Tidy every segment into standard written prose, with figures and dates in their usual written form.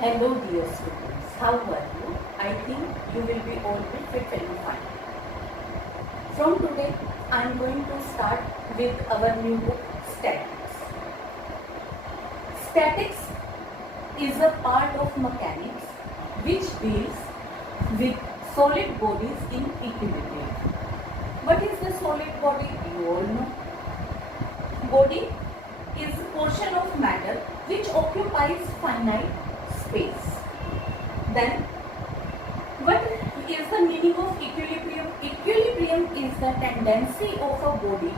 Hello dear students, how are you? I think you will be all fit and fine. From today, I am going to start with our new book, Statics. Statics is a part of mechanics which deals with solid bodies in equilibrium. What is the solid body? You all know. Body is a portion of matter which occupies finite space. Then, what is the meaning of equilibrium? Equilibrium is the tendency of a body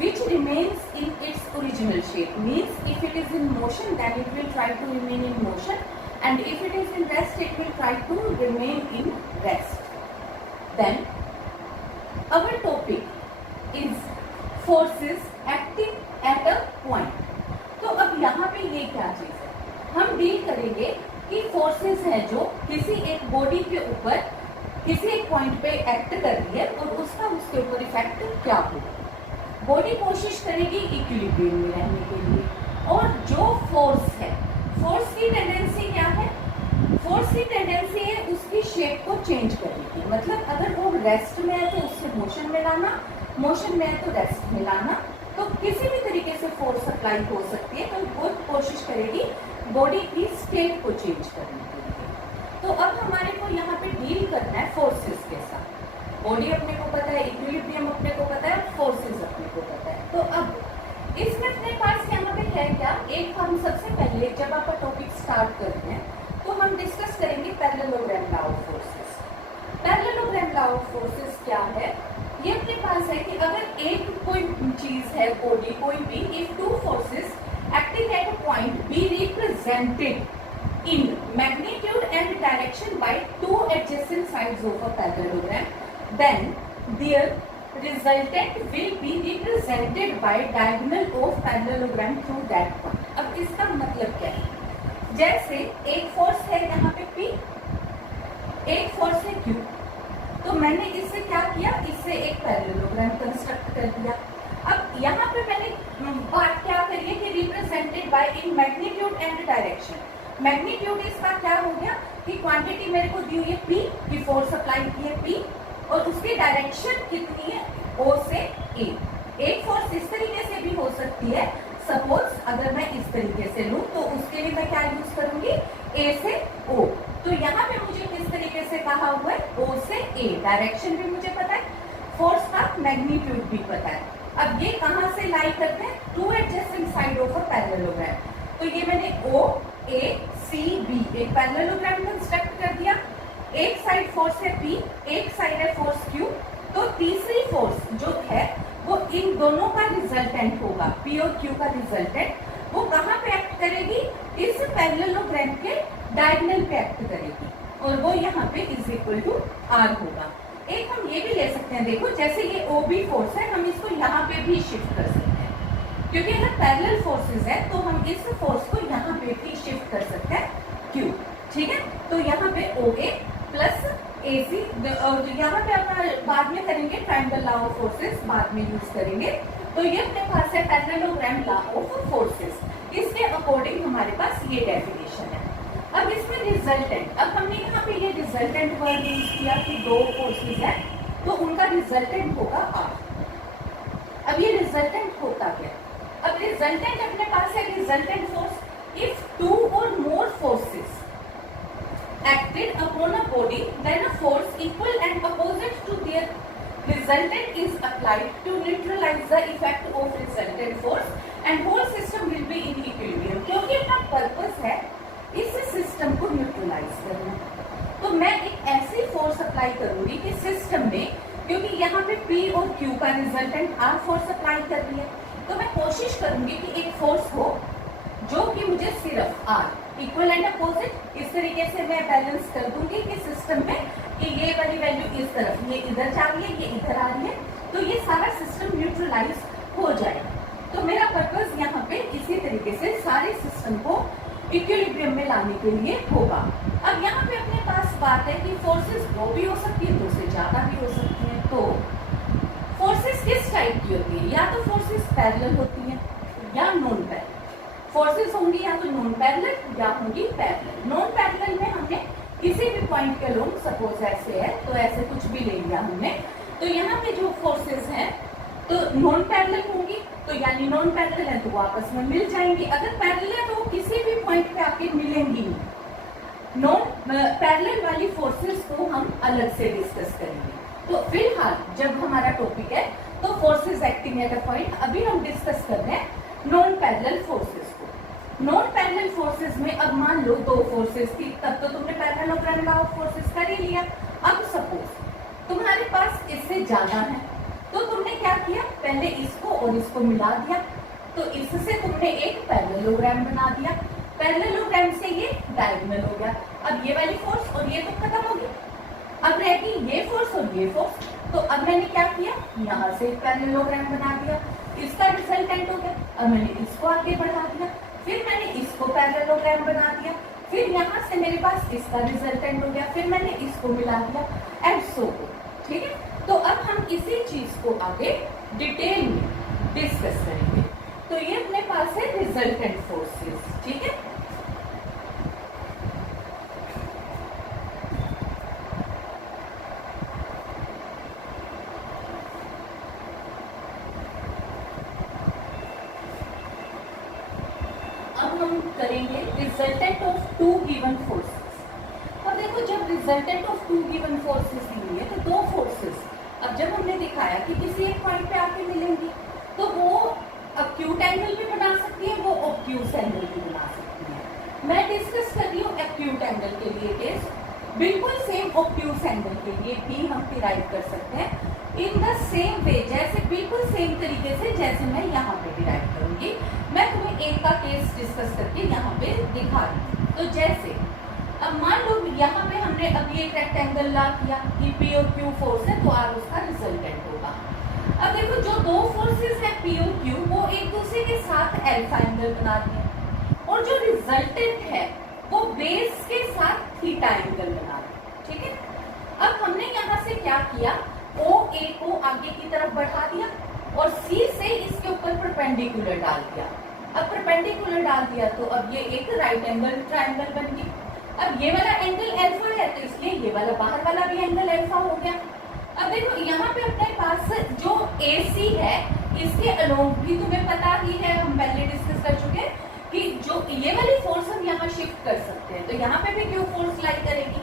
which remains in its original shape. Means if it is in motion, then it will try to remain in motion, and if it is in rest, it will try to remain in rest. Then, our topic is forces acting at a point. तो अब यहाँ पे ये क्या चीज है, हम deal करेंगे कि फोर्सेस हैं जो किसी एक बॉडी के ऊपर किसी एक पॉइंट पे एक्ट कर रही है और उसका उसके ऊपर इफेक्ट क्या होगा। बॉडी कोशिश करेगी इक्विलिब्रियम में रहने के लिए, और जो फोर्स है, फोर्स की टेंडेंसी क्या है? फोर्स की टेंडेंसी है उसकी शेप को चेंज करने की। मतलब अगर वो रेस्ट में है तो उससे मोशन में लाना, मोशन में है तो रेस्ट में लाना। तो किसी भी तरीके से फोर्स अप्लाई हो सकती है, तो वो कोशिश करेगी बॉडी की स्टेट को चेंज करने के लिए। तो अब हमारे को यहाँ पे डील करना है फोर्सेस के साथ। बॉडी अपने को पता है, इक्विलिब्रियम अपने को पता है, फोर्सेस अपने को पता है। तो अब इसमें अपने पास यहाँ पे है क्या, एक हम सबसे पहले जब आप टॉपिक स्टार्ट करते हैं तो हम डिस्कस करेंगे parallelogram law of forces. Parallelogram law of forces क्या है? ये अपने पास है कि अगर एक कोई चीज है, बॉडी कोई भी, if two forces acting at a point be represented in magnitude and direction by two adjacent sides of a parallelogram, then their resultant will be represented by diagonal of parallelogram through that point. अब इसका मतलब क्या है? जैसे एक force है यहाँ पे P, एक फोर्स है Q, तो मैंने इससे क्या किया, इससे एक पैरेललोग्राम कंस्ट्रक्ट कर दिया। अब यहाँ पे मैंने बात क्या करी है कि represented by in magnitude and direction. Magnitude इसका क्या हो गया कि क्वांटिटी मेरे को दी हुई है P, की फोर्स अप्लाई की है P, और उसकी डायरेक्शन कितनी है, O से A। एक फोर्स इस तरीके से भी हो सकती है, सपोज अगर मैं इस तरीके से लूं तो उसके लिए मैं क्या यूज करूंगी, A से O। तो यहाँ पे मुझे किस तरीके से कहा हुआ है, O से A। डायरेक्शन भी मुझे पता है, फोर्स का मैग्नीट्यूड भी पता है। अब ये कहाँ से लाई करते हैं, two adjacent side of a parallelogram. तो ये मैंने O A C B एक पैरेललोग्राम कंस्ट्रक्ट कर दिया। एक साइड फोर्स है P, एक साइड है फोर्स Q। तो तीसरी फोर्स जो है वो इन दोनों का रिजल्टेंट होगा, P और Q का रिजल्टेंट। वो कहाँ पे एक्ट करेगी, इस पैरेललोग्राम के डायगोनल पे एक्ट करेगी, और वो यहाँ पे इज इक्वल टू R होगा। एक हम ये भी ले सकते हैं, देखो जैसे ये OB फोर्स है, हम इसको यहाँ पे भी शिफ्ट कर सकते हैं, क्योंकि अगर पैरेलल फोर्सेस है तो हम इस फोर्स को यहाँ पे भी शिफ्ट कर सकते हैं Q। ठीक है, तो यहाँ पे OA प्लस AC, और यहाँ पे अपन बाद में करेंगे ट्रायंगल लॉ ऑफ फोर्सेस, बाद में यूज करेंगे। तो ये अपने पास है पैरेललोग्राम लॉ ऑफ फोर्सेस। इसके अकॉर्डिंग हमारे पास ये डेफिनेशन है। अब इसमें रिजल्टेंट, अब हमने यहाँ पे ये रिजल्टेंट वर्ड यूज किया कि दो फोर्सेस है तो उनका रिजल्टेंट होगा R। अब ये रिजल्टेंट होता क्या? अब रिजल्टेंट अपने पास है रिजल्टेंट फोर्स इफ टू और मोर forces acted upon a body, then a force equal and opposite to their resultant is applied to neutralize the effect of resultant force and whole system will be in equilibrium। क्योंकि अपना purpose है इस system को neutralise करना, तो मैं एक ऐसी फोर्स अप्लाई करूंगी कि सिस्टम में, क्योंकि यहाँ पे P और Q का रिजल्टेंट R फोर्स अप्लाई कर रही है, तो मैं कोशिश करूंगी कि एक फोर्स हो जो कि मुझे सिर्फ R इक्वल एंड अपोजिट इस तरीके से मैं बैलेंस कर दूंगी कि सिस्टम में कि ये वाली वैल्यू इस तरफ, ये इधर जा रही है, ये इधर आ रही है, तो ये सारा सिस्टम न्यूट्रलाइज हो जाएगा। तो मेरा पर्पस यहाँ पे इसी तरीके से सारे सिस्टम को इक्विलिब्रियम में लाने के लिए होगा। अब यहाँ पे अपने पास बात है कि फोर्सेस दो भी हो सकती है, दो से ज्यादा भी हो सकती है। तो फोर्सेस किस टाइप की होती है, या तो फोर्सेस पैरेलल होती हैं या नॉन पैरेलल। फोर्सेस होंगी या तो नॉन पैरेलल या होंगी पैरेलल। नॉन पैरेलल में हमने किसी भी पॉइंट के अलोंग, सपोज ऐसे है तो ऐसे कुछ भी ले लिया हमने, तो यहाँ पे जो फोर्सेस हैं तो नॉन पैरेलल होंगी, तो यानी नॉन पैरेलल है तो वो आपस में मिल जाएंगी। अगर पैरेलल है तो वो किसी भी पॉइंट पे आके मिलेंगी नहीं। नॉन पैरेलल वाली फोर्सेस को हम अलग से डिस्कस करेंगे। तो फिलहाल जब हमारा टॉपिक है तो forces acting at a point, अभी हम डिस्कस कर रहे हैं नॉन पैरेलल फोर्सेस को। नॉन पैरेलल फोर्सेस में अब मान लो दो फोर्सेस थी, तब तो तुमने पैरेललोग्राम ऑफ फोर्सेस कर ही लिया। अब सपोज तुम्हारे पास इससे ज्यादा है तो तुमने क्या किया, पहले इसको और इसको मिला दिया, तो इससे तुमने एक पैरेललोग्राम बना दिया। पैरेललोग्राम से ये डायगोनल हो गया। अब ये वाली फोर्स और ये तो खत्म हो गई, अब रहेगी ये फोर्स और ये फोर्स। तो अब मैंने क्या किया, यहाँ से एक पैरेललोग्राम बना दिया, इसका रिजल्टेंट हो गया। अब मैंने इसको आगे बढ़ा दिया, फिर मैंने इसको पैरेललोग्राम बना दिया, फिर यहाँ से मेरे पास इसका रिजल्टेंट हो गया, फिर मैंने इसको मिला दिया, एंड सो ऑन। ठीक है, तो अब हम इसी चीज को आगे डिटेल में डिस्कस करेंगे। तो ये अपने पास है रिजल्टेंट फोर्सेस। ठीक है, अब हम करेंगे resultant of two given forces. और देखो, जब resultant of two given forces ली है तो दो फोर्सेस, अब जब हमने दिखाया कि किसी एक पॉइंट पे आके मिलेंगी तो वो एक्यूट एंगल भी बना सकती है, वो ऑब्ट्यूज एंगल भी बना सकती है। मैं डिस्कस कर रही हूँ एक्यूट एंगल के लिए केस, बिल्कुल सेम ऑब्ट्यूज एंगल के लिए भी हम डिराइव कर सकते हैं इन द सेम वे, जैसे बिल्कुल सेम तरीके से जैसे मैं यहाँ पे डिराइव करूंगी। मैं तुम्हें एक का केस डिस्कस करके यहाँ पे दिखा रही हूँ। तो जैसे अब मान लो यहाँ पे हमने अभी एक रेक्टेंगल ला किया कि P और Q फोर्स है तो R उसका रिजल्टेंट होगा। अब देखो, जो दो फोर्सेस है P और Q वो एक दूसरे के साथ अल्फा एंगल बना रही है, और जो रिजल्टेंट है वो बेस के साथ थीटा एंगल बना रही है। ठीक है, अब हमने यहाँ से क्या किया, OA को आगे की तरफ बढ़ा दिया और C से इसके ऊपर परपेंडिकुलर डाल दिया। अब परपेंडिकुलर डाल दिया तो अब ये एक राइट एंगल ट्रायंगल बन गई। अब ये वाला एंगल अल्फा है तो इसलिए ये वाला बाहर वाला भी एंगल अल्फा हो गया। अब देखो, यहाँ पे अपने पास जो AC है इसके अलोंग भी तुम्हें पता ही है, हम पहले डिस्कस कर चुके हैं कि जो ये वाली फोर्स हम यहाँ शिफ्ट कर सकते हैं, तो यहाँ पे भी Q फोर्स लाई करेगी।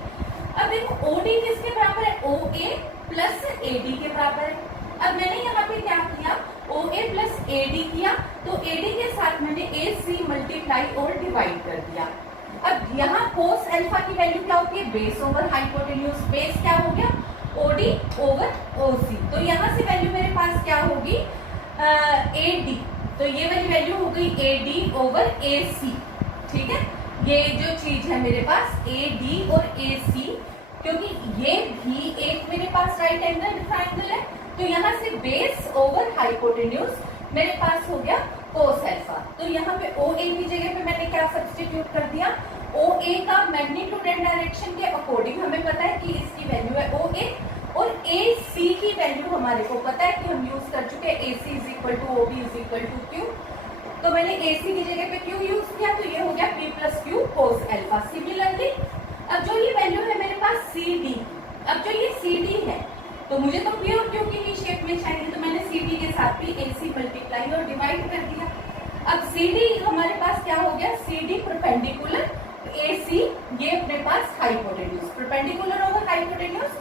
अब देखो, OD किसके बराबर है, OA प्लस AD के बराबर है। अब मैंने यहाँ पे क्या किया, OA प्लस AD किया, तो AD के साथ मैंने AC मल्टीप्लाई और डिवाइड कर दिया। अब यहाँ कोस अल्फा की वैल्यू क्या होती है, बेस ओवर हाइपोटेन्यूज। बेस क्या हो गया, OD ओवर OC। तो यहाँ से वैल्यू मेरे पास क्या होगी, AD, तो ये वाली वैल्यू हो गई AD ओवर AC। ठीक है, ये जो चीज है मेरे पास AD और AC, क्योंकि ये भी एक मेरे पास राइट एंगल ट्रायंगल है, तो यहाँ से बेस ओवर हाइपोटेन्यूज मेरे पास हो गया कोस अल्फा। तो यहाँ पे OA की जगह पे मैंने क्या सब्स्टिट्यूट कर दिया, OA का मैग्नीट्यूड एंड डायरेक्शन के अकॉर्डिंग हमें पता है कि इसकी वैल्यू है OA, और AC की वैल्यू हमारे को पता है कि हम यूज कर चुके हैं AC is equal to OB is equal to Q। तो मैंने AC की जगह पे Q यूज किया, तो ये हो गया P plus Q cos alpha. Similarly अब जो ये वैल्यू है मेरे पास CD, अब जो ये CD है तो मुझे तो P और Q की ही शेप में चाहिए, तो मैंने CD के साथ भी AC मल्टीप्लाई और डिवाइड कर दिया। अब CD हमारे पास क्या हो गया, CD परपेंडिकुलर AC, ये अपने पास hypotenuse, perpendicular over hypotenuse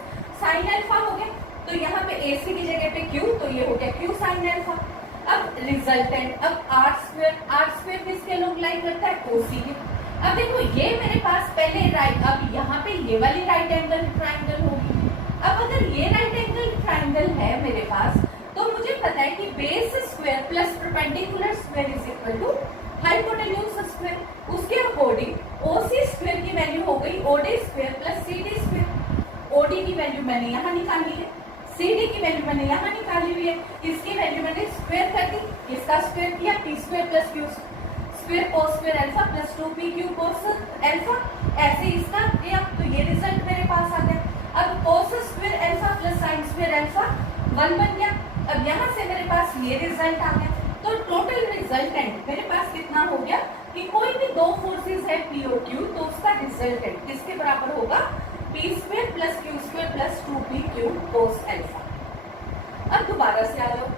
sine alpha हो गया। तो यहाँ पे AC की जगह पे Q, तो ये हो गया Q साइन अल्फा। अब रिजल्टेंट, अब R स्क्वायर किसके अलोंग लाई करता है, OC के। अब देखो, ये मेरे पास पहले राइट, अब यहाँ पे ये वाली राइट एंगल ट्रायंगल होगी। अब अगर ये राइट एंगल ट्रायंगल है मेरे पास, तो मुझे पता है कि base square plus perpendicular square is equal to hypotenuse square. उसके अकॉर्डिंग OC स्क्वायर की वैल्यू हो गई OD square plus CD square. OD की वैल्यू मैंने यहाँ निकाली है, CD की वैल्यू मैंने यहाँ निकाली हुई है, इसकी वैल्यू मैंने स्क्वायर कर दी, इसका स्क्वायर किया, P square plus Q square cos square alpha plus 2PQ cos alpha, ऐसे इसका किया, तो ये रिजल्ट मेरे पास आ गया। अब cos square alpha plus sine square alpha 1 बन गया। अब यहाँ से मेरे पास ये रिजल्ट आ गया, तो टोटल रिजल्टेंट मेरे पास कितना हो गया, है पी और क्यू, तो उसका रिजल्टेंट किसके बराबर होगा, P square plus Q square plus 2p Q cos alpha. अब दोबारा से आ जाओ,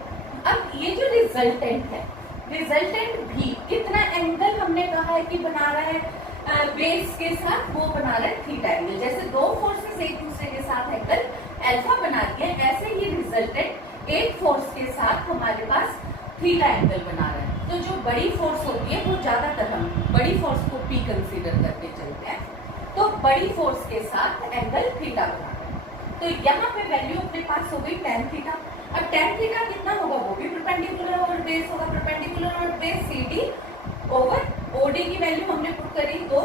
अब ये जो रिजल्टेंट है, रिजल्टेंट भी कितना एंगल हमने कहा है कि बना रहा है बेस के साथ, वो बना रहा है थीटा एंगल। जैसे दो फोर्सेस एक दूसरे के साथ एंगल अल्फा बना रही है, ऐसे ही रिजल्टेंट एक फोर्स के साथ हमारे पास थीटा एंगल बना रहा है। तो जो बड़ी फोर्स होती है वो ज्यादातर हम बड़ी फोर्स को पी कंसीडर करके चलते हैं, तो बड़ी फोर्स के साथ एंगल थीटा बना रहे हैं। तो यहाँ पे वैल्यू अपने पास हो गई tan थीटा। अब tan थीटा कितना होगा, वो भी परपेंडिकुलर ओवर बेस होगा, perpendicular over base CD over OD की वैल्यू हमने पुट करी, तो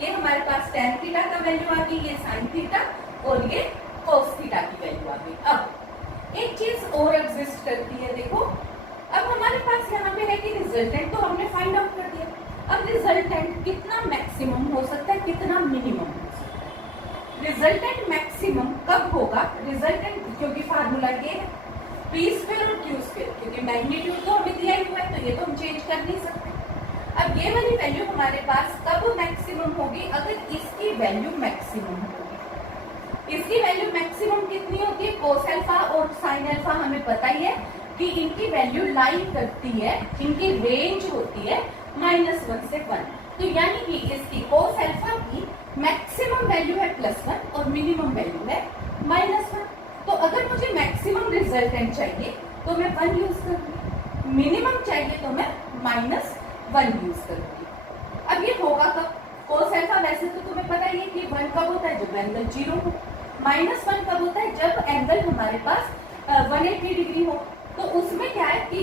ये हमारे पास tan थीटा का वैल्यू आ गई, ये sin थीटा और ये cos थीटा की वैल्यू आ गई। अब एक चीज और एग्जिस्ट करती है, देखो अब हमारे पास यहाँ पे है कि रिजल्टेंट तो हमने फाइंड आउट कर दिया। अब रिजल्टेंट कितना मैक्सिमम हो सकता है, कितना मिनिमम हो सकता है। रिजल्टेंट मैक्सिमम कब होगा, रिजल्टेंट क्योंकि फार्मूला ये है पी स्क्वायर और क्यू स्क्वायर, क्योंकि मैग्नीट्यूड तो हमें दिया ही हुआ है, तो ये तो हम चेंज कर नहीं सकते। अब ये वाली वैल्यू हमारे पास कब मैक्सिमम होगी, अगर इसकी वैल्यू मैक्सिमम होगी। इसकी वैल्यू मैक्सिमम कितनी होती है, कोस अल्फा और साइन अल्फा हमें पता ही है कि इनकी वैल्यू लाई करती है, इनकी रेंज होती है -1 से 1। तो यानी कि इसकी कोस अल्फा की मैक्सिमम वैल्यू है +1 और मिनिमम वैल्यू है -1। तो अगर मुझे मैक्सिमम रिजल्टेंट चाहिए तो मैं 1 यूज करूंगी, मिनिमम चाहिए तो मैं -1 यूज करूंगी। अब ये होगा कब, कोस अल्फा वैसे तो तुम्हें पता ही है कि 1 कब होता है, जब एंगल 0 हो। -1 कब होता है, जब एंगल हमारे पास 180 डिग्री हो। तो उसमें क्या है कि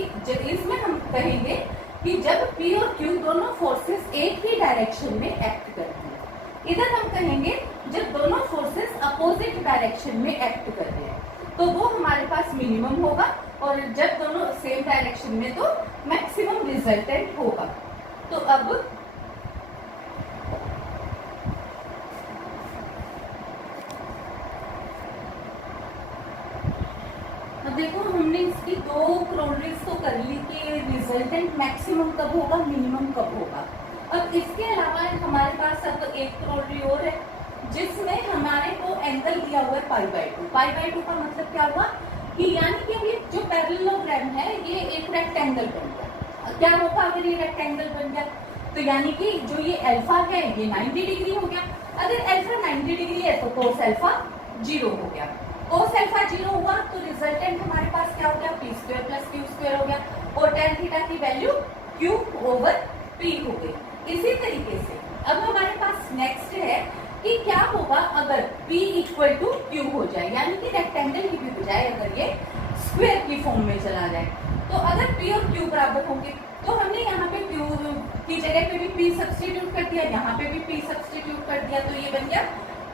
इसमें हम कहेंगे कि जब P और Q दोनों फोर्सेस एक ही डायरेक्शन में एक्ट करती है। इधर हम कहेंगे जब दोनों फोर्सेस अपोजिट डायरेक्शन में एक्ट कर रहे हैं, तो वो हमारे पास मिनिमम होगा, और जब दोनों सेम डायरेक्शन में तो मैक्सिमम रिजल्टेंट होगा। तो अब देखो हमने इसकी दो क्रोनरीज तो कर ली कि रिजल्टेंट मैक्सिमम कब होगा, मिनिमम कब होगा। अब इसके अलावा हमारे पास अब एक क्रोनरी और है जिसमें हमारे को एंगल दिया हुआ है π/2। π/2 का मतलब क्या हुआ कि यानी कि अभी जो पैरेललोग्राम है ये एक रेक्टेंगल बन गया। क्या होगा अगर ये रेक्टेंगल बन गया, तो यानी कि जो ये अल्फा है ये 90 डिग्री हो गया। अगर अल्फा 90 डिग्री है तो कोस अल्फा 0 हो गया। कोस अल्फा 0 हुआ तो रिजल्टेंट हमारे पास क्या हो गया, P square plus Q square हो गया, और tan थीटा की वैल्यू q ओवर p हो गई। इसी तरीके से अब हमारे पास नेक्स्ट है कि क्या होगा अगर p इक्वल टू क्यू हो जाए, यानी कि रेक्टेंगल की भी बजाय अगर ये स्क्वायर की फॉर्म में चला जाए। तो अगर p और q बराबर होंगे तो हमने यहाँ पे q की जगह पे भी p सब्स्टिट्यूट कर दिया, यहाँ पे भी p सब्स्टिट्यूट कर दिया, तो ये बन गया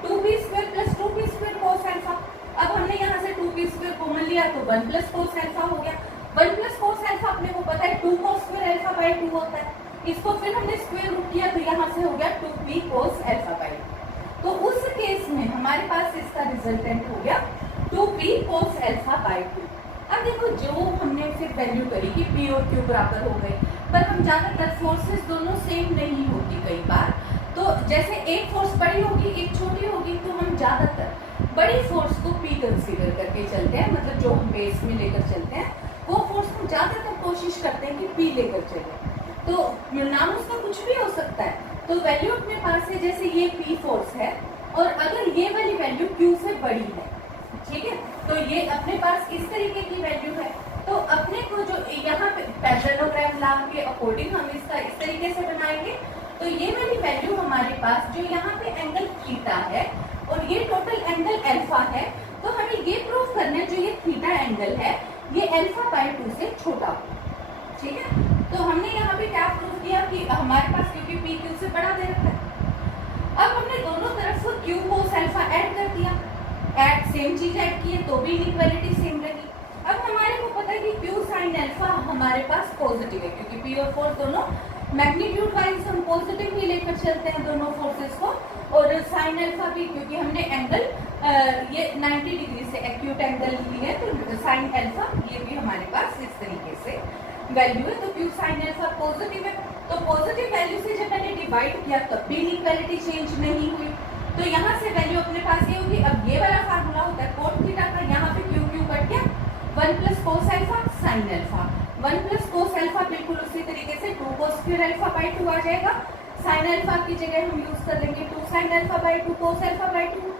2p square plus 2p square cos alpha. अब हमने यहाँ से 2p स्क्वायर कॉमन लिया तो 1 प्लस कोस अल्फा हो गया। 1 प्लस कोस अल्फा अपने को पता है 2 कोस स्क्वायर अल्फा बाय 2 होता है, इसको फिर हमने स्क्वायर रूट किया तो यहाँ से हो गया 2p कोस अल्फा बाय 2। तो उस केस में हमारे पास इसका रिजल्टेंट हो गया 2p कोस अल्फा बाय 2। अब देखो जो हमने फिर वैल्यू करी कि p और q बराबर हो गए, पर हम ज्यादातर फोर्सेस दोनों सेम नहीं होती कई बार। तो जैसे एक फोर्स बड़ी होगी एक छोटी होगी, तो हम ज्यादातर बड़ी फोर्स को p कंसीडर करके चलते हैं, मतलब जो हम बेस में लेकर चलते हैं वो फोर्स को ज्यादातर कोशिश करते हैं कि p लेकर चले। तो नाम उसका कुछ भी हो सकता है। तो वैल्यू अपने पास है, जैसे ये p फोर्स है और अगर ये वाली वैल्यू q से बड़ी है, ठीक है, तो ये अपने पास इस तरीके की वैल्यू है। तो अपने को जो यहाँ पे पैरेललोग्राम लॉ के अकॉर्डिंग हम इसका इस तरीके से बनाएंगे, तो ये वाली वैल्यू हमारे पास जो यहाँ पे एंगल थीटा है और ये टोटल एंगल अल्फा है, तो हमें ये प्रूव करना है जो ये थीटा एंगल है ये अल्फा बाय 2 से छोटा हो, ठीक है। तो हमने यहाँ पे क्या प्रूव किया कि हमारे पास क्योंकि p q से बड़ा दे रखा है, अब हमने दोनों तरफ q कोस अल्फा ऐड कर दिया, ऐड सेम चीज ऐड की है तो भी इक्वालिटी सेम रही। अब हमारे को पता है कि q साइन अल्फा हमारे पास पॉजिटिव है, क्योंकि p और फोर्स दोनों मैग्नीट्यूड वाइज हम पॉजिटिव ही लेकर चलते हैं दोनों फोर्सेस को, और साइन अल्फा भी क्योंकि हमने एंगल ये 90 डिग्री से एक्यूट एंगल ली है, तो साइन अल्फा ये भी हमारे पास इस तरीके से वैल्यू है। तो क्यू साइन अल्फा पॉजिटिव है, तो पॉजिटिव वैल्यू से जब मैंने डिवाइड किया तब भी इनइक्वालिटी चेंज नहीं हुई, तो यहाँ से वैल्यू अपने पास ये होगी। अब ये वाला फार्मूला होता है कोट थीटा का, यहाँ पे क्यू क्यू कट गया, 1 plus cos alpha sine alpha, 1 plus cos alpha बिल्कुल उसी तरीके से 2 कोस स्क्वायर अल्फा बाई 2 आ जाएगा। साइन अल्फा की जगह हम यूज कर लेंगे 2 sine alpha by 2 cos alpha by 2,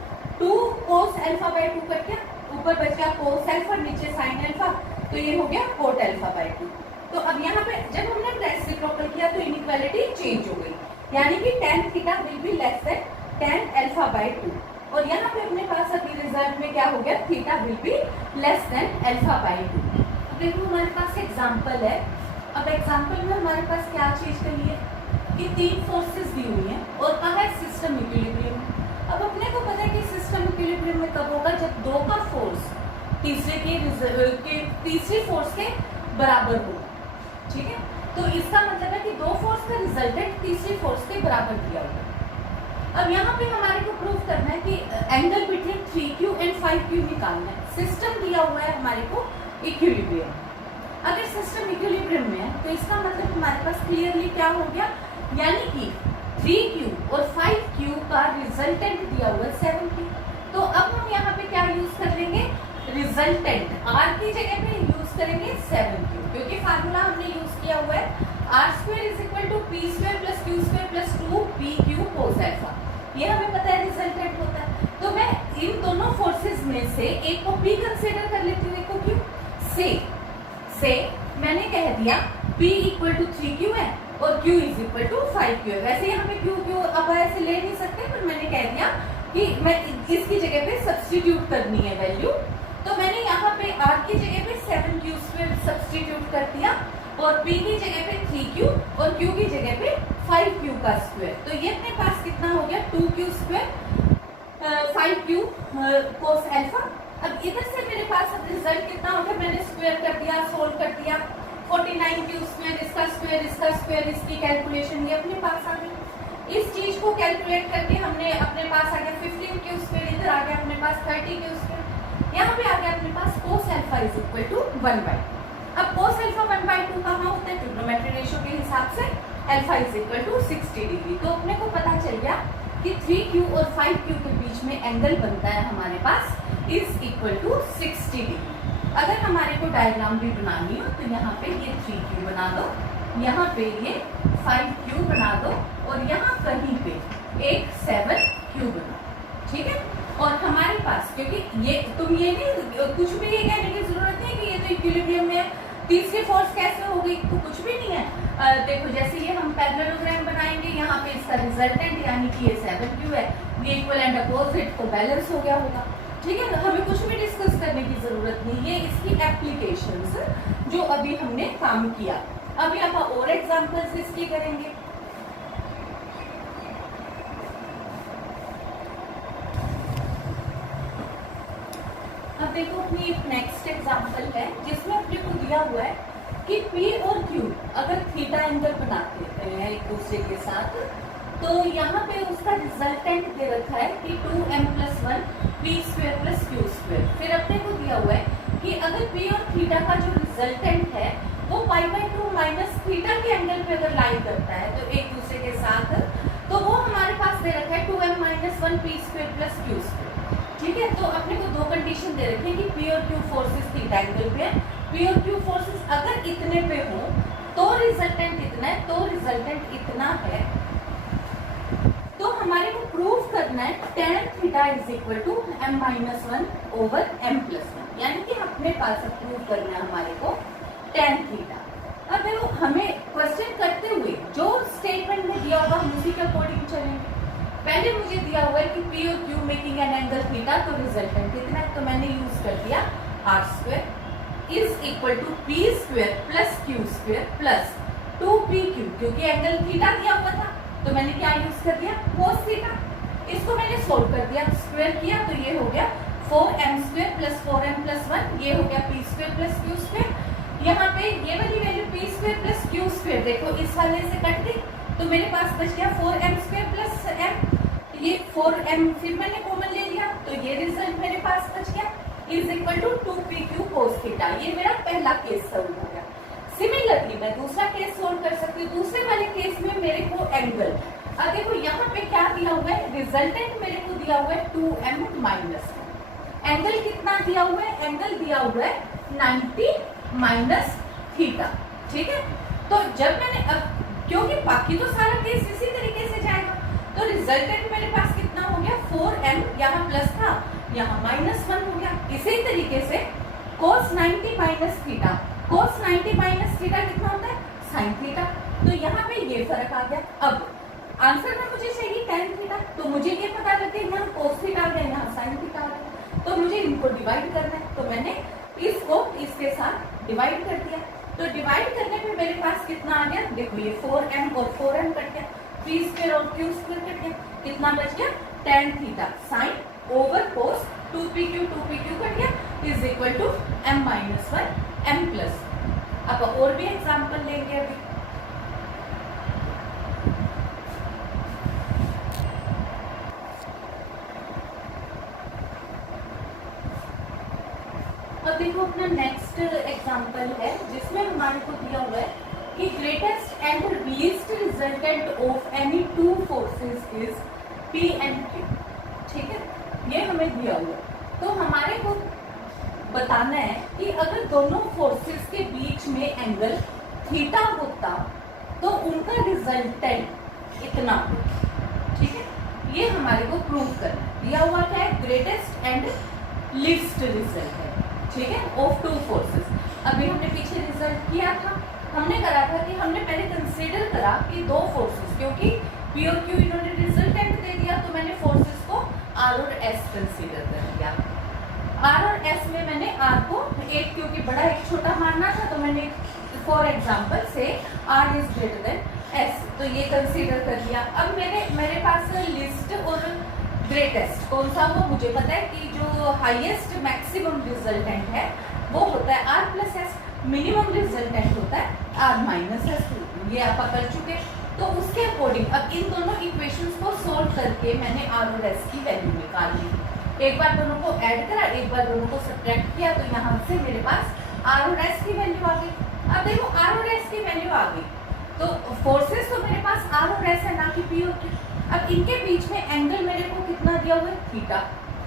2 cos alpha by 2 cut गया, ऊपर बच गया कोस अल्फा, नीचे साइन अल्फा, तो ये हो गया कोट अल्फा बाई 2। तो अब यहाँ पे जब हमने रेसिप्रोकल किया तो इनइक्वालिटी चेंज हो गई, यानी कि tan theta will be less than tan alpha by 2, और यहाँ पे अपने पास अभी रिजल्ट में क्या हो गया, theta will be less than alpha by 2। देखो हमारे पास एग्जाम्पल है, अब एग्जाम्पल में हमारे पास क्या चीज कही है कि 3 फोर्सेस दी हुई हैं और कहा है सिस्टम इक्विलिब्रियम। अब अपने को पता है कि सिस्टम इक्विलिब्रियम में कब होगा, जब 2 का फोर्स तीसरी फोर्स के बराबर होगा, ठीक है। तो इसका मतलब है कि 2 फोर्स का रिजल्टेंट तीसरी फोर्स के बराबर दिया होगा। अब यहाँ पे हमारे को प्रूव करना है कि angle between 3Q and 5Q निकालना है। सिस्टम दिया हुआ है हमारे को इक्विलिब्रियम, अगर सिस्टम इक्विलिब्रियम में है तो इसका मतलब हमारे पास क्लियरली क्या हो गया, यानी कि 3Q और 5Q का रिजल्टेंट दिया हुआ है 7Q। तो अब हम यहाँ पे क्या यूज कर लेंगे, रिजल्टेंट R की जगह पे यूज करेंगे 7Q, क्योंकि फार्मूला हमने यूज किया हुआ है R² is equal to P² plus Q² plus 2PQ cos alpha, ये हमें पता है रिजल्टेंट होता है। तो मैं इन दोनों फोर्सेस में से एक को P कंसीडर कर लेती हूँ, एक को Q। से मैंने कह दिया P इक्वल टू 3Q है और Q is equal to 5Q है। वैसे यहाँ पे Q अब ऐसे ले नहीं सकते, पर मैंने कह दिया कि मैं इसकी जगह पे सब्स्टिट्यूट करनी है वैल्यू, तो मैंने यहाँ पे R की जगह पे 7Q² सब्स्टिट्यूट कर दिया और P की जगह पे 3Q और Q की जगह पे 5Q का स्क्वायर। तो ये अपने पास कितना हो गया, 2Q² 5Q कोस अल्फा। अब इधर से मेरे पास अब रिजल्ट कितना हो गया, मैंने स्क्वायर कर दिया, सोल्व कर दिया, 49Q², इसका स्क्वायर, इसकी कैलकुलेशन ये अपने पास आ गई। इस चीज को कैलकुलेट करके हमने अपने पास आ गया 15Q², इधर आ गया अपने पास 30Q², यहाँ पे आ गया अपने पास cos alpha is equal to 1/2। अब कोस अल्फा 1/2 कहाँ होता है, ट्रिग्नोमेट्री रेशियो के हिसाब से alpha is equal to 60 degree. तो अपने को पता चल गया कि 3Q और 5Q के बीच में एंगल बनता है हमारे पास इज इक्वल टू 60 डिग्री। अगर हमारे को डायग्राम भी बनानी हो तो यहाँ पे ये 3Q बना दो, यहाँ पे ये 5Q बना दो और यहाँ कहीं पे एक 7Q बना, ठीक है। और हमारे पास क्योंकि ये तुम ये नहीं कुछ भी ये कहने की जरूरत नहीं कि ये तो इक्विलिब्रियम में है, तीसरी फोर्स कैसे हो गई, तो कुछ भी नहीं है। देखो जैसे ये हम पैरेललोग्राम बनाएंगे, यहाँ पे इसका रिजल्टेंट यानी कि ये 7Q है, ये इक्वल एंड अपोजिट तो बैलेंस हो गया होगा, ठीक है। हमें कुछ भी डिस्कस करने की जरूरत नहीं, ये इसकी एप्लीकेशंस जो अभी हमने काम किया। अभी आप और एग्जांपल्स इसकी करेंगे। अब देखो अपनी नेक्स्ट एग्जांपल है जिसमें अपने को दिया हुआ है कि P और Q अगर थीटा एंगल बनाते हैं एक दूसरे के साथ, तो यहाँ पे उसका रिजल्टेंट दे रखा है कि 2m+1 P² प्लस Q²। फिर अपने को दिया हुआ है कि अगर P और थीटा का जो रिजल्टेंट है वो π/2 माइनस थीटा के एंगल पे अगर लाई करता है तो एक दूसरे के साथ, तो वो हमारे पास दे रखा है 2m-1 P² प्लस Q², ठीक है। तो अपने को दो कंडीशन दे रखी है कि P और Q फोर्सेस थीटा एंगल पे है, P और Q फोर्सेस अगर इतने पे हो तो रिजल्टेंट इतना है, तो रिजल्टेंट इतना है। तो हमारे को प्रूव करना है tan theta is equal to m-1 over m+1, यानी कि अपने पास प्रूव करना है हमारे को tan थीटा। अब देखो हमें क्वेश्चन करते हुए जो स्टेटमेंट में दिया होगा हम उसी के अकॉर्डिंग चलेंगे। पहले मुझे दिया हुआ है कि P और Q making an angle theta, तो रिजल्टेंट कितना है, तो मैंने यूज कर दिया R² is equal to P² plus Q² plus 2PQ, क्योंकि एंगल थीटा दिया हुआ था तो मैंने क्या यूज कर दिया, कोस थीटा। इसको मैंने सोल्व कर दिया, स्क्वायर किया तो ये हो गया 4m² प्लस 4m+1, ये हो गया P² प्लस Q²। यहाँ पे ये वाली वैल्यू P² प्लस Q², देखो इस वाले से कट गई तो मेरे पास बच गया 4m² प्लस m, ये 4m फिर मैंने कॉमन ले लिया तो ये रिजल्ट मेरे पास बच गया is equal to 2PQ cos theta. ये मेरा पहला केस सोल्व हो गया। सिमिलरली मैं दूसरा केस सोल्व कर सकती हूँ। दूसरे वाले केस में मेरे को एंगल अब देखो यहाँ पे क्या दिया हुआ है, रिजल्टेंट मेरे को दिया हुआ है 2m माइनस, एंगल कितना दिया हुआ है, एंगल दिया हुआ है 90 माइनस थीटा, ठीक है। तो जब मैंने अब, क्योंकि बाकी तो सारा केस इसी तरीके से जाएगा, तो रिजल्टेंट मेरे पास कितना हो गया 4m, यहाँ प्लस था यहाँ -1 हो गया। इसी तरीके से cos 90 minus theta, cos 90 minus theta कितना होता है sin थीटा, तो यहाँ पे ये फर्क आ गया। अब आंसर में मुझे चाहिए tan थीटा, तो मुझे ये पता लग गया यहाँ cos थीटा आ गया, यहाँ sin थीटा आ गया, तो मुझे इनको डिवाइड करना है, तो मैंने इसको इसके साथ डिवाइड कर दिया। तो डिवाइड करने पे मेरे पास कितना आ गया, देखो ये 4m और 4m कट गया, p स्क्वायर और q स्क्वायर कट गया, कितना बच गया tan theta sin over cos 2pq cut गया is equal to m minus 1 m plus. अब और भी एग्जाम्पल लेंगे अभी। अब देखो अपना नेक्स्ट एग्जांपल है जिसमें हमारे को दिया हुआ है कि greatest and least resultant of any two forces is P and Q, ठीक है, ये हमें दिया हुआ है। तो हमारे को बताना है कि अगर दोनों फोर्सेस के बीच में एंगल थीटा होता तो उनका रिजल्टेंट इतना होता, ठीक है, ये हमारे को प्रूव करना है। दिया हुआ क्या है, ग्रेटेस्ट एंड लीस्ट रिजल्ट है, ठीक है, ऑफ टू फोर्सेस। अभी हमने पीछे रिजल्ट किया था, हमने करा था कि हमने पहले कंसीडर करा कि दो फोर्सेस, क्योंकि P और Q इन्होंने रिजल्टेंट दे दिया तो मैंने फोर्सेस को R और S कंसीडर कर लिया। R और S में मैंने R को एक, क्योंकि बड़ा एक छोटा मानना था, तो मैंने फॉर एग्जाम्पल से R is greater than S, तो ये कंसीडर कर लिया। अब मेरे पास लिस्ट और ग्रेटेस्ट कौन सा, वो मुझे पता है कि जो हाईएस्ट मैक्सिमम रिजल्टेंट है वो होता है R plus S, minimum resultant होता है R माइनस एस, ये आप कर चुके। तो उसके अकॉर्डिंग अब इन दोनों इक्वेशंस को सोल्व करके मैंने R और S की वैल्यू निकाल ली। एक बार दोनों को ऐड करा, एक बार दोनों को सब्ट्रैक्ट किया, तो यहाँ से मेरे पास R और S की वैल्यू आ गई। अब देखो R और S की वैल्यू आ गई, तो फोर्सेस तो मेरे पास R और S है, ना कि P और Q। अब इनके बीच में एंगल मेरे को कितना दिया हुआ है, थीटा।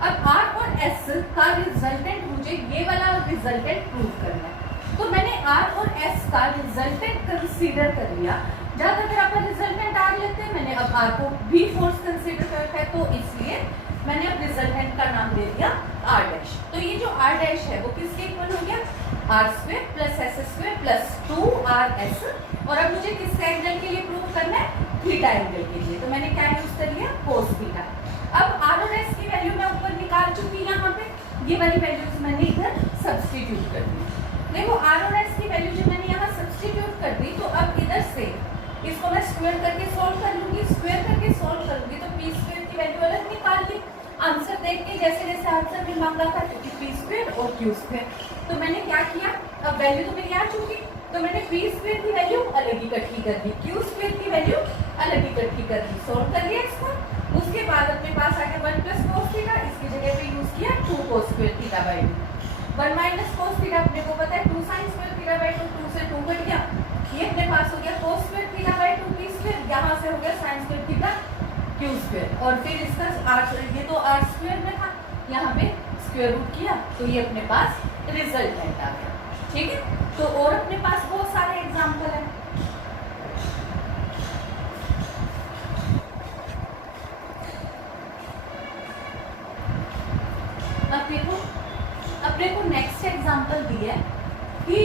अब R और S का रिजल्टेंट मुझे ये वाला रिजल्टेंट प्रूव करना है, तो मैंने R और S का रिजल्टेंट कंसीडर कर लिया। ज्यादातर अपन रिजल्टेंट R लेते हैं, मैंने अब R को भी फोर्स कंसीडर कर रखा है, तो इसलिए मैंने अब रिजल्टेंट का नाम दे दिया R डैश। तो ये जो R डैश है वो किसके इक्वल हो गया, R square plus S square plus 2RS। और अब मुझे किस एंगल के लिए प्रूव करना है, थीटा एंगल के लिए, तो मैंने क्या यूज कर लिया, कोस थीटा। अब R और S की वैल्यू मैं ऊपर निकाल चुकी, यहाँ पे ये वाली वैल्यूज मैंने इधर सब्स्टिट्यूट कर दी। देखो R और S की वैल्यू जब मैंने यहाँ सब्स्टिट्यूट कर दी, तो अब इधर से इसको मैं स्क्वायर करके सॉल्व कर लूंगी, स्क्वायर करके सॉल्व करूंगी तो P स्क्वायर की वैल्यू अलग निकाल ली। आंसर देख के जैसे जैसे आंसर भी मांगा था, क्योंकि P स्क्वायर और Q स्क्वायर, तो मैंने क्या किया, अब वैल्यू तो मेरी आ चुकी, तो मैंने P स्क्वायर की वैल्यू अलग इकट्ठी कर दी, Q स्क्वायर की वैल्यू अलग इकट्ठी कर दी, सॉल्व कर लिया इसको। उसके बाद अपने पास आ गया 1 प्लस कोस थीटा, इसकी जगह पे यूज किया 2 cos square theta by 2। 1 minus cos theta अपने को पता है 2 साइन स्क्वायर थीटा बाय 2, 2 से 2 कट गया, ये अपने पास हो गया cos square theta by 2 P square, यहाँ से हो गया sine square theta Q square, और फिर इसका ये तो R स्क्वायर में था, यहाँ पे स्क्वायर रूट किया, तो ये अपने पास रिजल्टेंट आ गया, ठीक है। तो और अपने पास बहुत सारे एग्जाम्पल हैं। अब देखो अपने को नेक्स्ट एग्जाम्पल दिया है कि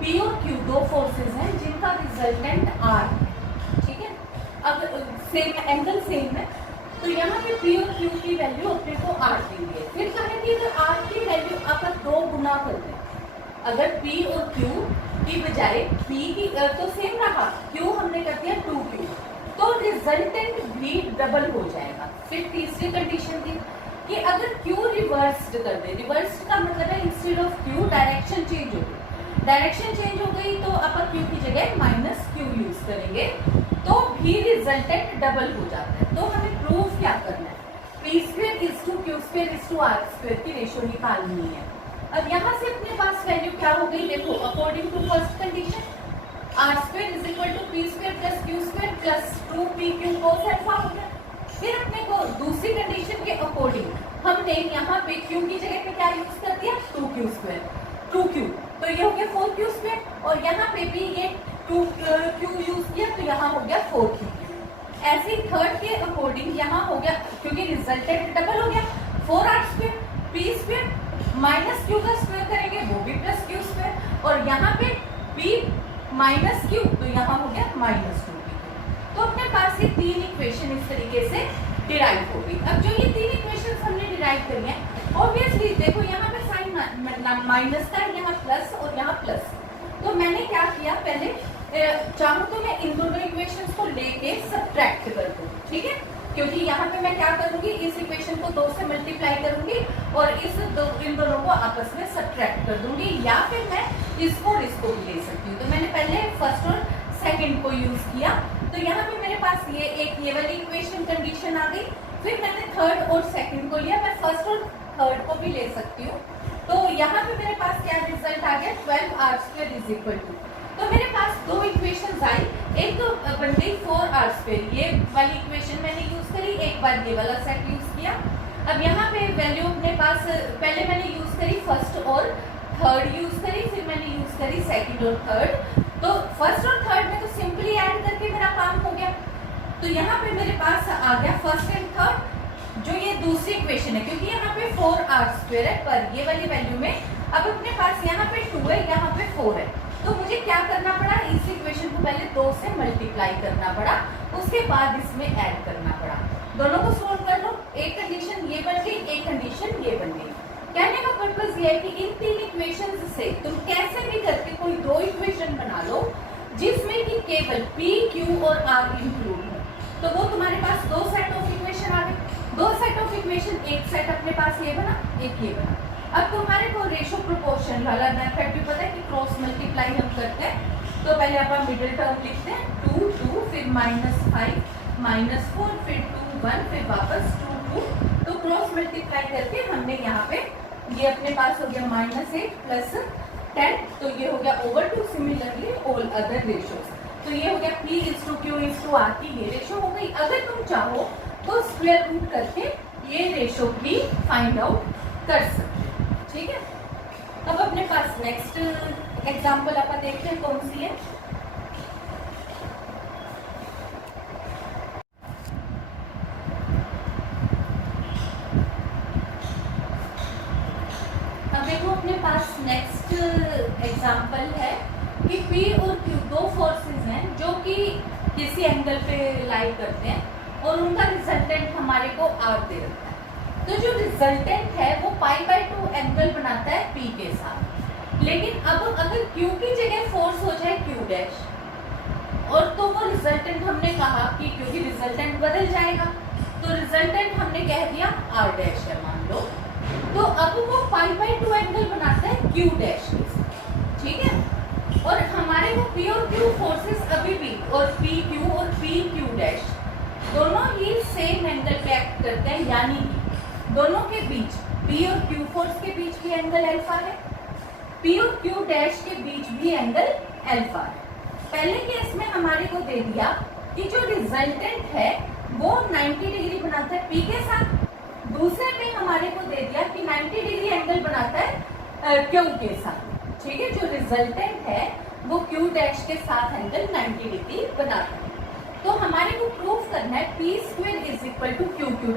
P और Q दो फोर्सेस हैं जिनका रिजल्टेंट R, ठीक है। अब सेम एंगल सेम है, तो यहाँ पे P और Q की वैल्यू अपने को R दी है। फिर कहें कि अगर R की वैल्यू अपन 2 गुना कर दें, अगर P और Q की बजाय P की तो सेम रहा, Q हमने कर दिया 2Q, तो रिजल्टेंट भी डबल हो जाएगा। फिर तीसरी कंडीशन थी कि अगर Q रिवर्स्ड कर दे, रिवर्स्ड का मतलब है instead of Q direction change हो गई, डायरेक्शन चेंज हो गई तो अपन Q की जगह माइनस Q यूज करेंगे, तो भी रिजल्टेंट डबल हो जाता है। तो हमें प्रूफ क्या करना है, P square is to Q square is to R square की रेशियो निकालनी है। अब यहाँ से अपने पास वैल्यू क्या हो गई, देखो according to first condition R square is equal to P square plus Q square plus 2 P Q cos alpha हो गया। फिर अपने को दूसरी कंडीशन के अकॉर्डिंग हमने यहाँ पे क्यू की जगह पे क्या यूज कर दिया 2q², 2q, तो ये हो गया 4q², और यहाँ पे भी ये 2q यूज किया तो यहाँ हो गया 4q। ऐसे ही थर्ड के अकॉर्डिंग यहाँ हो गया, क्योंकि रिजल्टेंट डबल हो गया 4r² p² माइनस q का स्क्वायर करेंगे वो भी प्लस q², और यहाँ पे p माइनस q तो यहाँ हो गया -2p। तो अपने पास ये तीन इक्वेशन इस तरीके से डिराइव हो गई। अब जो ये तीन इक्वेशन हमने डिराइव करी है, ऑब्वियसली देखो यहाँ पे साइन माइनस का, यहाँ प्लस और यहाँ प्लस। तो मैंने क्या किया, पहले चाहूँ तो मैं इन दोनों इक्वेशंस को लेके सब्ट्रैक्ट कर दूँ, ठीक है, क्योंकि यहाँ पे मैं क्या करूंगी, इस इक्वेशन को 2 से मल्टीप्लाई करूंगी और इन दोनों को आपस में सब्ट्रैक्ट कर दूंगी, या फिर मैं इसको और इसको भी ले सकती हूँ। तो मैंने पहले फर्स्ट और सेकंड को यूज किया, तो यहाँ पे मेरे पास ये वाली इक्वेशन कंडीशन आ गई। फिर मैंने थर्ड और सेकंड को लिया, मैं फर्स्ट और थर्ड को भी ले सकती हूँ। तो यहाँ पे मेरे पास क्या रिजल्ट आ गया, 12r², तो मेरे पास दो इक्वेशंस आई, एक तो बन गई 4r², ये वाली इक्वेशन मैंने यूज करी, एक बार ये वाला सेट यूज किया। अब यहाँ पे वैल्यू अपने पास पहले मैंने यूज करी फर्स्ट और थर्ड यूज करी, फिर मैंने यूज करी सेकंड और थर्ड। तो फर्स्ट और थर्ड में तो सिंपली ऐड करके मेरा काम हो गया। तो यहाँ पे मेरे पास आ गया फर्स्ट एंड थर्ड, जो ये दूसरी इक्वेशन है, क्योंकि यहाँ पे 4r² है पर ये वाली वैल्यू में अब अपने पास यहाँ पे 2 है, यहाँ पे 4 है। तो मुझे क्या करना पड़ा, इस इक्वेशन को पहले 2 से मल्टीप्लाई करना पड़ा, उसके बाद इसमें ऐड करना पड़ा। दोनों को सोल्व कर लो, एक कंडीशन ये बन गई, एक कंडीशन ये बन गई। कहने का पर्पस ये है कि इन तीन इक्वेशन से तुम कैसे भी करके कोई दो इक्वेशन बना लो जिसमें कि केवल p, q और r इंक्लूड हो, तो वो तुम्हारे पास दो सेट ऑफ इक्वेशन आ गए। दो सेट ऑफ इक्वेशन, एक सेट अपने पास ये बना, एक ये बना। अब तुम्हारे को रेशो प्रोपोर्शन वाला मेथड भी पता है कि क्रॉस मल्टीप्लाई हम करते हैं। तो पहले आप मिडिल टर्म लिखते हैं 2 2, फिर -5 -4, फिर 2 1, फिर वापस 2 2। तो क्रॉस मल्टीप्लाई करके हमने यहाँ पे ये अपने पास हो गया -8 + 10, तो ये हो गया over 2। Similarly all other ratios, तो ये हो गया p/q/r की ये रेशो हो गई। अगर तुम चाहो तो स्क्वायर रूट करके ये रेशो भी फाइंड आउट कर सकते हो, ठीक है। अब अपने पास नेक्स्ट एग्जांपल आप देखते हैं कौन सी है। अब देखो अपने पास नेक्स्ट एग्जांपल है कि P और Q दो फोर्सेस हैं जो कि किसी एंगल पे लाई करते हैं और उनका रिजल्टेंट हमारे को R दे रखा है। तो जो रिजल्टेंट है वो π/2 एंगल बनाता है P के साथ। लेकिन अब अगर Q की जगह फोर्स हो जाए Q' और तो वो रिजल्टेंट हमने कहा कि क्योंकि रिजल्टेंट बदल जाएगा तो रिजल्टेंट हमने कह दिया R' है मान लो। तो अब वो π/2 एंगल बनाता है Q' के साथ, ठीक है। और हमारे को P और Q फोर्सेस अभी भी, और PQ और PQ' दोनों ही सेम एंगल पे एक्ट करते हैं, यानी कि दोनों के बीच P और Q फोर्स के बीच भी एंगल अल्फा है, P और Q' के बीच भी एंगल अल्फा है। पहले केस में हमारे को दे दिया कि जो रिजल्टेंट है वो 90 डिग्री बनाता है P के साथ। दूसरे में हमारे को दे दिया कि 90 डिग्री एंगल बनाता है Q के साथ, ठीक है। जो रिजल्टेंट है वो Q' के साथ एंगल 90 डिग्री बनाता है। तो हमारे को प्रूफ करना है P² = QQ'।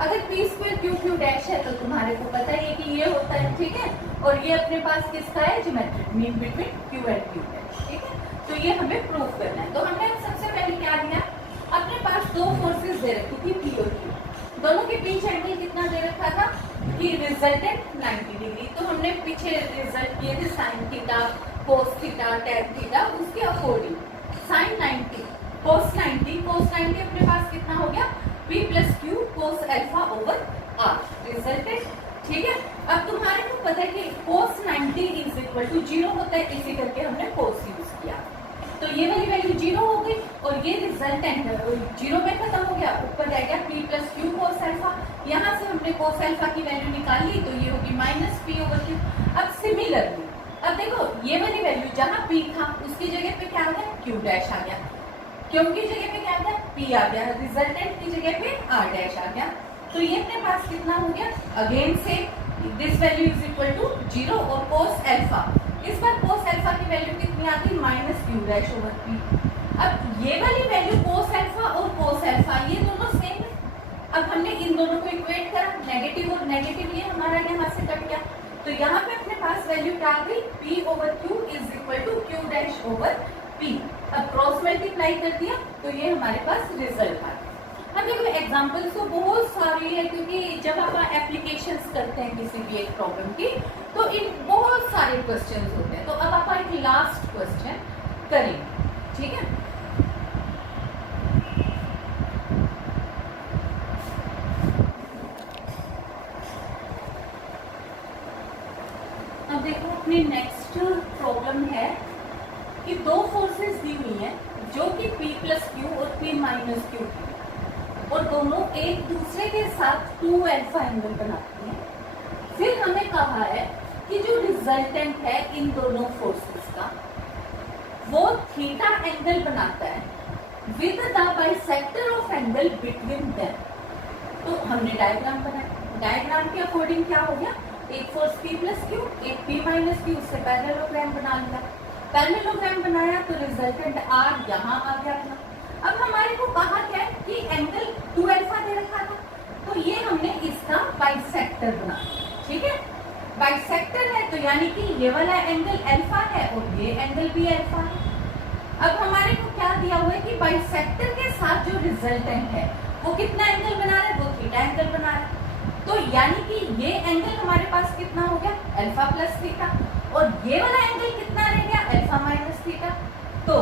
अगर P² QQ' है तो तुम्हारे को पता ही है कि ये होता है, ठीक है। और ये अपने पास किसका है, geometric mean between Q and Q', ठीक है। तो ये हमें प्रूफ करना है। तो हमने सबसे पहले क्या दिया, अपने पास दो फोर्सेस दे रखी थी P और Q, दोनों के बीच एंगल कितना दे रखा था कि रिजल्टेंट 90 डिग्री। तो हमने पीछे रिजल्ट किए थे sin theta, cos theta, tan theta, उसके अकॉर्डिंग sin 90 cos 90 अपने पास कितना हो गया P + Q cos α/r resultant, ठीक है। अब तुम्हारे को पता है कि cos 90 = 0 होता है, इसी करके हमने cos यूज किया। तो ये वाली वैल्यू 0 हो गई और ये रिजल्टेंट 0 में खत्म हो गया, ऊपर रह गया P + Q cos α। यहाँ से हमने cos α की वैल्यू निकाल ली, तो ये होगी -P/Q। अब सिमिलरली अब देखो ये वाली वैल्यू जहाँ P था उसकी जगह पे क्या आ गया Q' आ गया। क्यों की जगह पे क्या आ गया, P आ गया, रिजल्टेंट की जगह पे R डैश आ गया। तो ये अपने पास कितना हो गया, अगेन से this value is equal to 0 और cos अल्फा, इस बार cos अल्फा की वैल्यू कितनी आ गई, minus Q dash over P। अब ये वाली वैल्यू cos अल्फा और cos अल्फा ये दोनों सेम है। अब हमने इन दोनों को इक्वेट करा, नेगेटिव और नेगेटिव ये हमारा यहाँ से कट गया, तो यहाँ पे अपने पास वैल्यू क्या आ गई, P over Q is equal to Q dash over P। अब क्रॉस मल्टीप्लाई कर दिया तो ये हमारे पास रिजल्ट आ गया। अब देखो एग्जांपल्स तो बहुत सारी है, क्योंकि जब आप एप्लीकेशंस करते हैं किसी भी एक प्रॉब्लम की तो इन बहुत सारे क्वेश्चंस होते हैं। तो अब आप एक लास्ट क्वेश्चन करेंगे, ठीक है। अब देखो अपनी नेक्स्ट प्रॉब्लम है कि दो फोर्सेस दी हुई हैं जो कि P प्लस क्यू और P माइनस क्यू की, और दोनों एक दूसरे के साथ 2 अल्फा एंगल बनाती हैं। फिर हमें कहा है कि जो रिजल्टेंट है इन दोनों फोर्सेस का वो थीटा एंगल बनाता है with the bisector of angle between them. तो हमने डायग्राम बनाया, डायग्राम के अकॉर्डिंग क्या हो गया, एक फोर्स P प्लस क्यू, एक P माइनस क्यू, उससे पैरेललोग्राम बना लिया। पैरेललोग्राम बनाया तो रिजल्टेंट R यहाँ आ गया अपना। अब हमारे को कहा क्या है कि एंगल 2 अल्फा दे रखा था, तो ये हमने इसका बाइसेक्टर बना दिया, ठीक है। बाइसेक्टर है तो यानी कि ये वाला एंगल अल्फा है और ये एंगल भी अल्फा है। अब हमारे को क्या दिया हुआ है कि बाइसेक्टर के साथ जो रिजल्टेंट है वो कितना एंगल बना रहा है, वो थीटा एंगल बना रहा है। तो यानी कि ये एंगल हमारे पास कितना हो गया, अल्फा प्लस थीटा, और ये वाला एंगल कितना रह गया, अल्फा माइनस थीटा। तो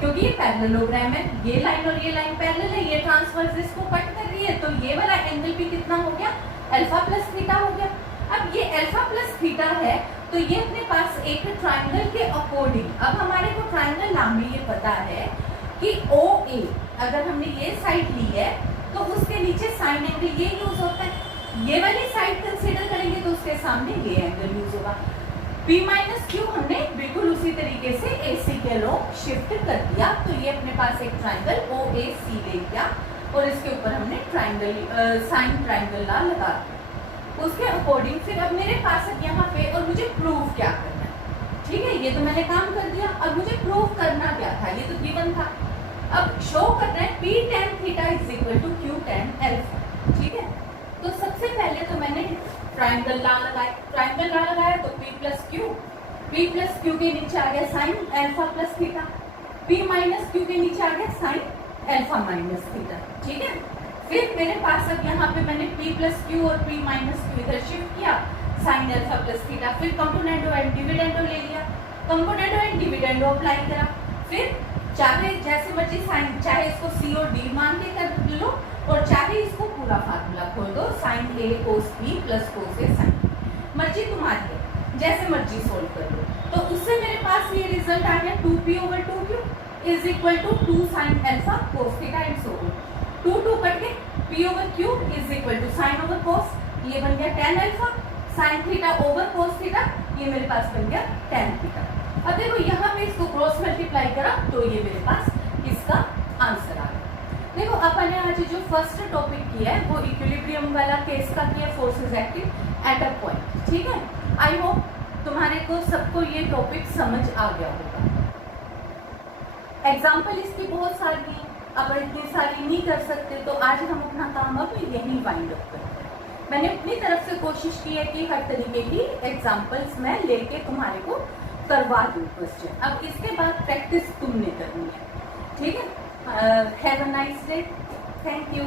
क्योंकि ये पैरेललोग्राम है, ये लाइन और ये लाइन पैरेलल है, ये ट्रांसवर्स इसको कट कर रही है, तो ये वाला एंगल भी कितना हो गया, अल्फा प्लस थीटा हो गया। अब ये अल्फा प्लस थीटा है तो ये अपने पास एक ट्राइंगल के अकॉर्डिंग, अब हमारे को ट्राइंगल नाम में ये पता है कि OA अगर हमने ये साइड ली है तो उसके नीचे साइन एंगल ये यूज होता है, ये वाली साइड कंसीडर करेंगे तो उसके सामने ये एंगल यूज होगा। P माइनस क्यू हमने बिल्कुल उसी तरीके से AC के लोग शिफ्ट कर दिया, तो ये अपने पास एक ट्राइंगल OAC ले गया और इसके ऊपर हमने ट्राइंगल साइन ट्राइंगल ला लगा दिया। उसके अकॉर्डिंग फिर अब मेरे पास है यहाँ पे, और मुझे प्रूव क्या करना है, ठीक है। ये तो मैंने काम कर दिया, अब मुझे प्रूव करना क्या था, ये तो गिवन था। अब शो करना है P tan theta is equal to Q tan alpha, ठीक है। तो सबसे पहले तो मैंने ट्राइंगल ला लगाया, ट्राइंगल ला लगाया तो P प्लस क्यू के नीचे आ गया sine alpha plus theta, P minus Q के नीचे आ गया साइन अल्फा माइनस थीटा, ठीक है। फिर मेरे पास अब यहाँ पे मैंने P प्लस क्यू और P माइनस क्यू इधर शिफ्ट किया, साइन अल्फा प्लस थीटा, फिर कंपोनेंडो एंड डिविडेंडो ले लिया, कंपोनेंडो एंड डिविडेंडो अप्लाई करा। फिर चाहे जैसे मर्जी साइन, चाहे इसको C और D मान के कर लो और चाहे इसको पूरा फार्मूला खोल दो, sine A cos B plus cos A sine, मर्जी तुम्हारी है, जैसे मर्जी सोल्व कर लो। तो उससे मेरे पास ये रिजल्ट आ गया 2P over 2Q is equal to 2 sine alpha cos theta and so on. 2 cut के P over Q is equal to sine over cos, ये बन गया tan alpha, sine theta over cos theta, ये मेरे पास बन गया tan थीटा। अब देखो यहाँ पे इसको क्रॉस मल्टीप्लाई करा तो ये मेरे पास इसका आंसर आ गया। देखो अपन ने आज जो फर्स्ट टॉपिक किया है वो इक्विलिब्रियम वाला केस का किया, forces acting at a point, ठीक है। आई होप तुम्हारे को सबको ये टॉपिक समझ आ गया होगा। एग्जाम्पल इसकी बहुत सारी है, अब इतनी सारी नहीं कर सकते, तो आज हम अपना काम अब यही वाइंड अप करते हैं। मैंने अपनी तरफ से कोशिश की है कि हर तरीके की एग्जाम्पल्स मैं लेके तुम्हारे को करवा दूँ क्वेश्चन। अब इसके बाद प्रैक्टिस तुमने करनी है, ठीक है। Have a nice day, thank you.